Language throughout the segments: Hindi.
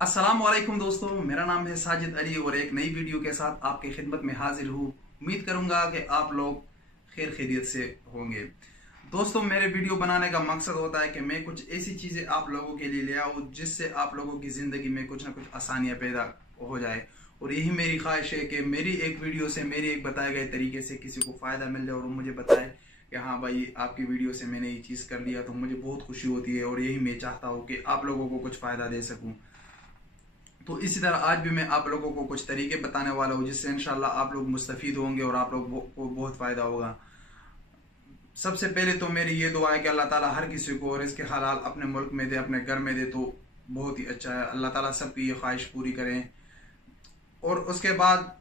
अस्सलामुअलैकुम दोस्तों, मेरा नाम है साजिद अली और एक नई वीडियो के साथ आपकी खिदमत में हाजिर हूँ। उम्मीद करूंगा कि आप लोग खैर खैरियत से होंगे। दोस्तों, मेरे वीडियो बनाने का मकसद होता है कि मैं कुछ ऐसी चीज़ें आप लोगों के लिए ले आऊँ जिससे आप लोगों की ज़िंदगी में कुछ ना कुछ आसानियाँ पैदा हो जाए। और यही मेरी ख्वाहिश है कि मेरी एक वीडियो से, मेरे एक बताए गए तरीके से किसी को फ़ायदा मिल जाए और वो मुझे बताए कि हाँ भाई, आपकी वीडियो से मैंने ये चीज़ कर लिया तो मुझे बहुत खुशी होती है। और यही मैं चाहता हूँ कि आप लोगों को कुछ फ़ायदा दे सकूँ। तो इसी तरह आज भी मैं आप लोगों को कुछ तरीके बताने वाला हूँ जिससे इंशाल्लाह आप लोग मुस्तफीद होंगे और आप लोग को बहुत फ़ायदा होगा। सबसे पहले तो मेरी ये दुआ है कि अल्लाह ताला हर किसी को रिज़्क़ हलाल अपने मुल्क में दे, अपने घर में दे, तो बहुत ही अच्छा है। अल्लाह ताला सबकी ये ख्वाहिश पूरी करें। और उसके बाद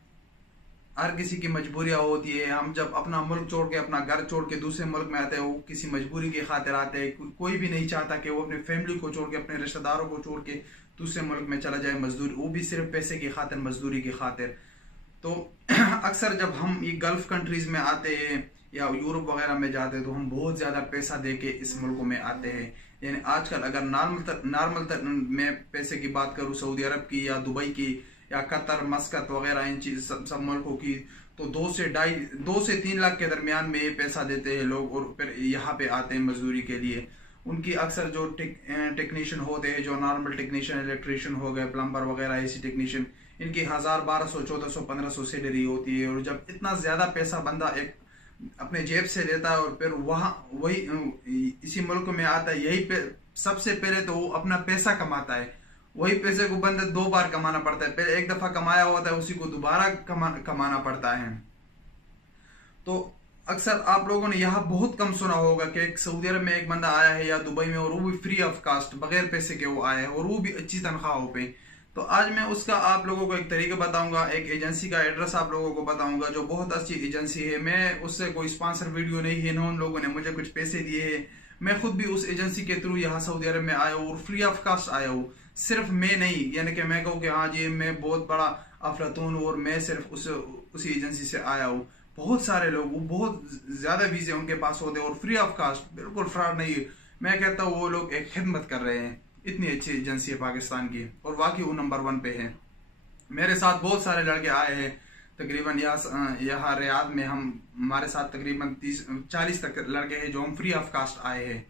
हर किसी की मजबूरियाँ होती है। हम जब अपना मुल्क छोड़ के, अपना घर छोड़ के दूसरे मुल्क में आते हैं, वो किसी मजबूरी की खातिर आते हैं। कोई भी नहीं चाहता कि वो अपनी फैमिली को छोड़ के, अपने रिश्तेदारों को छोड़ के दूसरे मुल्क में चला जाए मजदूरी, वो भी सिर्फ पैसे की खातिर, मजदूरी की खातिर। तो अक्सर जब हम ये गल्फ कंट्रीज में आते हैं या यूरोप वगैरह में जाते हैं तो हम बहुत ज़्यादा पैसा दे के इस मुल्कों में आते हैं। यानी आजकल अगर नॉर्मल में पैसे की बात करूँ, सऊदी अरब की या दुबई की या कतर, मस्कत वगैरह, इन चीज सब मुल्कों की, तो 2 से 3 लाख के दरमियान में ये पैसा देते हैं लोग और फिर यहाँ पे आते हैं मजदूरी के लिए। उनकी अक्सर जो टेक्नीशियन होते हैं, जो नॉर्मल टेक्नीशियन, इलेक्ट्रिशियन हो गए, प्लम्बर वगैरह, एसी टेक्नीशियन, इनकी 1000, 1200, 1400, 1500 सैलरी होती है। और जब इतना ज्यादा पैसा बंदा एक अपने जेब से देता है और फिर वही इसी मुल्क में आता है, सबसे पहले तो वो अपना पैसा कमाता है। वही पैसे को बंदे 2 बार कमाना पड़ता है। पहले एक दफा कमाया होता है, उसी को दोबारा कमाना पड़ता है। तो अक्सर आप लोगों ने यहाँ बहुत कम सुना होगा कि एक सऊदी अरब में एक बंदा आया है या दुबई में, और वो भी फ्री ऑफ कास्ट, बगैर पैसे के वो आया है, और वो भी अच्छी तनख्वाहों पे। तो आज मैं उसका आप लोगों को एक तरीका बताऊंगा, एक एजेंसी का एड्रेस आप लोगों को बताऊंगा जो बहुत अच्छी एजेंसी है। मैं उससे कोई स्पॉन्सर वीडियो नहीं है, ना उन लोगों ने मुझे कुछ पैसे दिए हैं। मैं खुद भी उस एजेंसी के थ्रू यहाँ सऊदी अरब में आया हूँ और फ्री ऑफ कास्ट आया हूँ। सिर्फ मैं नहीं, यानी कि मैं कहूँ कि हाँ जी मैं बहुत बड़ा अफलातून और मैं सिर्फ उसी एजेंसी से आया हूँ। बहुत सारे लोग, वो बहुत ज्यादा वीजे उनके पास होते हैं और फ्री ऑफ कास्ट, बिल्कुल फ्रॉड नहीं है। मैं कहता हूँ वो लोग एक खिदमत कर रहे हैं। इतनी अच्छी एजेंसी है पाकिस्तान की और वाकई वो नंबर 1 पे है। मेरे साथ बहुत सारे लड़के आए हैं। तकरीबन यहाँ रियाद में हमारे साथ तकरीबन 30-40 तक लड़के हैं जो हम फ्री ऑफ कास्ट आए हैं।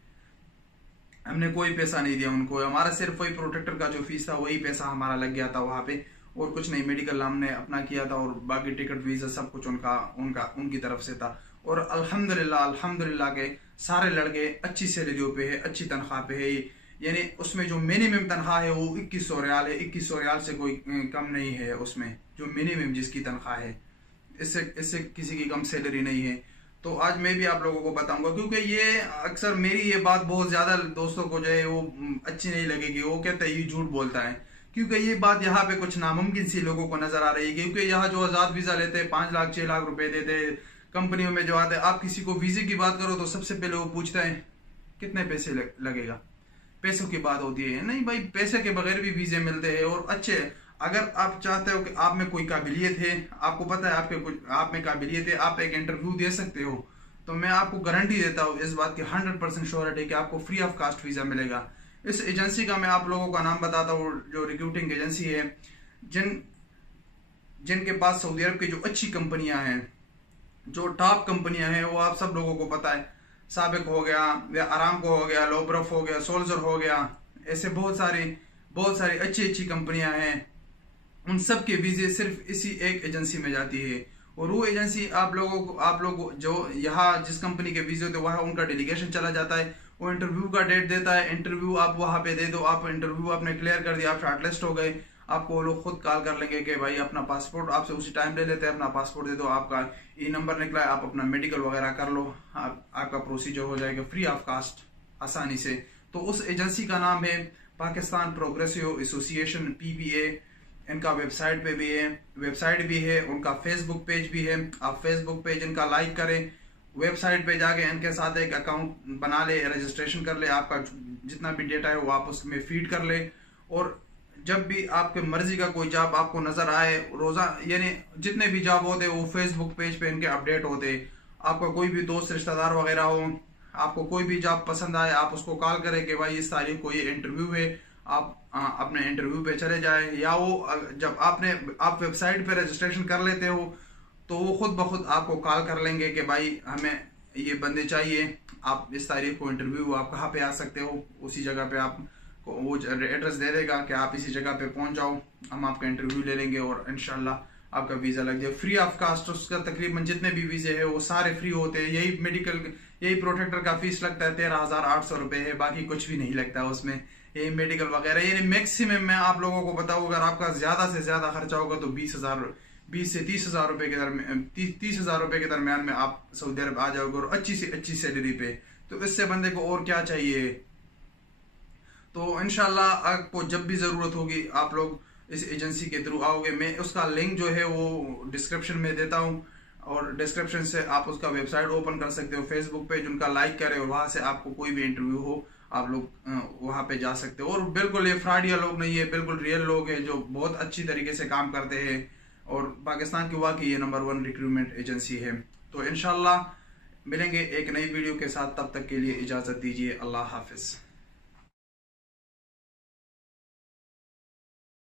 हमने कोई पैसा नहीं दिया उनको, हमारा सिर्फ वही प्रोटेक्टर का जो फीस था वही पैसा हमारा लग गया था वहां पे, और कुछ नहीं। मेडिकल हमने अपना किया था और बाकी टिकट, वीजा, सब कुछ उनकी तरफ से था। और अल्हम्दुलिल्लाह के सारे लड़के अच्छी सैलरियों पे है, अच्छी तनख्वाह पे है। यानी उसमें जो मिनिमम तनख्वाह है वो 2100 रियाल है। 2100 रियाल से कोई कम नहीं है उसमें, जो मिनिमम जिसकी तनख्वाह है। इससे किसी की कम सैलरी नहीं है। तो आज मैं भी आप लोगों को बताऊंगा, क्योंकि ये अक्सर मेरी ये बात बहुत ज्यादा दोस्तों को जो है वो अच्छी नहीं लगेगी। वो कहते हैं ये झूठ बोलता है, क्योंकि ये बात यहाँ पे कुछ नामुमकिन सी लोगों को नजर आ रही है। क्योंकि यहाँ जो आजाद वीजा लेते हैं, 5 लाख 6 लाख रुपए देते हैं कंपनियों में जो आते हैं, आप किसी को वीजे की बात करो तो सबसे पहले वो पूछता है कितने पैसे लगेगा। पैसों की बात होती है। नहीं भाई, पैसे के बगैर भी वीजे मिलते हैं और अच्छे। अगर आप चाहते हो कि आप में कोई काबिलियत है, आपको पता है आप में काबिलियत है, आप एक इंटरव्यू दे सकते हो, तो मैं आपको गारंटी देता हूँ इस बात की 100% श्योरिटी है कि आपको फ्री ऑफ कास्ट वीजा मिलेगा। इस एजेंसी का मैं आप लोगों का नाम बताता हूँ, जो रिक्रूटिंग एजेंसी है, जिनके पास सऊदी अरब की जो अच्छी कंपनियां हैं, जो टॉप कंपनियां हैं, वो आप सब लोगों को पता है। साबिक हो गया, या अरामको हो गया, लोब्रफ हो गया, सोल्जर हो गया, ऐसे बहुत सारी अच्छी कंपनियां हैं। उन सब के वीजे सिर्फ इसी एक एजेंसी में जाती है। और वो एजेंसी आप लोग जो यहाँ जिस कंपनी के वीजे होते हैं वहाँ उनका डेलीगेशन चला जाता है। वो इंटरव्यू का डेट देता है, इंटरव्यू आप वहाँ पे दे दो, आप इंटरव्यू आपने क्लियर कर दिया, आप शॉर्टलिस्ट हो गए, आपको वो लोग खुद कॉल कर लेंगे कि भाई अपना पासपोर्ट, आपसे उसी टाइम ले लेते हैं, अपना पासपोर्ट दे दो, आपका ई नंबर निकला है, आप अपना मेडिकल वगैरह कर लो, आपका प्रोसीजर हो जाएगा फ्री ऑफ कास्ट आसानी से। तो उस एजेंसी का नाम है पाकिस्तान प्रोग्रेसिव एसोसिएशन, PPA। इनका वेबसाइट भी है, उनका फेसबुक पेज भी है। आप फेसबुक पेज इनका लाइक करें, वेबसाइट पे जाके इनके साथ एक अकाउंट बना ले, रजिस्ट्रेशन कर ले, आपका जितना भी डेटा है वो आप उसमें फीड कर ले। और जब भी आपके मर्जी का कोई जॉब आपको नजर आए, यानी जितने भी जॉब होते वो फेसबुक पेज पे इनके अपडेट होते। आपका कोई भी दोस्त रिश्तेदार वगैरह हो, आपको कोई भी जॉब पसंद आए, आप उसको कॉल करें कि भाई इस तारीख को ये इंटरव्यू है, आप अपने इंटरव्यू पे चले जाए, या वो जब आप वेबसाइट पे रजिस्ट्रेशन कर लेते हो तो वो खुद ब खुद आपको कॉल कर लेंगे कि भाई हमें ये बंदे चाहिए, आप इस तारीख को इंटरव्यू, आप कहाँ पे आ सकते हो। उसी जगह पे आप वो एड्रेस दे देगा कि आप इसी जगह पे पहुंच जाओ, हम आपका इंटरव्यू ले लेंगे और इंशाल्लाह आपका वीजा लग जाए फ्री ऑफ कास्ट। उसका तकरीबन जितने भी वीजे है वो सारे फ्री होते हैं। यही प्रोटेक्टर का फीस लगता है 13,800 रुपए है, बाकी कुछ भी नहीं लगता उसमें। यही मेडिकल वगैरह, यानी मैक्सिमम मैं आप लोगों को बताऊं, अगर आपका ज्यादा से ज्यादा खर्चा होगा तो 20 से 30,000 रुपए के दरमियान 30,000 रुपए के दरमियान में आप सऊदी अरब आ जाओगे और अच्छी से अच्छी सैलरी पे। तो इससे बंदे को और क्या चाहिए। तो इंशाल्लाह आपको जब भी जरूरत होगी आप लोग इस एजेंसी के थ्रू आओगे। मैं उसका लिंक जो है वो डिस्क्रिप्शन में देता हूँ, और डिस्क्रिप्शन से आप उसका वेबसाइट ओपन कर सकते हो, फेसबुक पेज उनका लाइक करें और वहां से आपको कोई भी इंटरव्यू हो आप लोग वहां पे जा सकते हो। और बिल्कुल ये फ्रॉडिया लोग नहीं है, बिल्कुल रियल लोग हैं जो बहुत अच्छी तरीके से काम करते हैं, और पाकिस्तान की वाकई ये नंबर 1 रिक्रूटमेंट एजेंसी है। तो इंशाल्लाह मिलेंगे एक नई वीडियो के साथ, तब तक के लिए इजाजत दीजिए। अल्लाह हाफिज।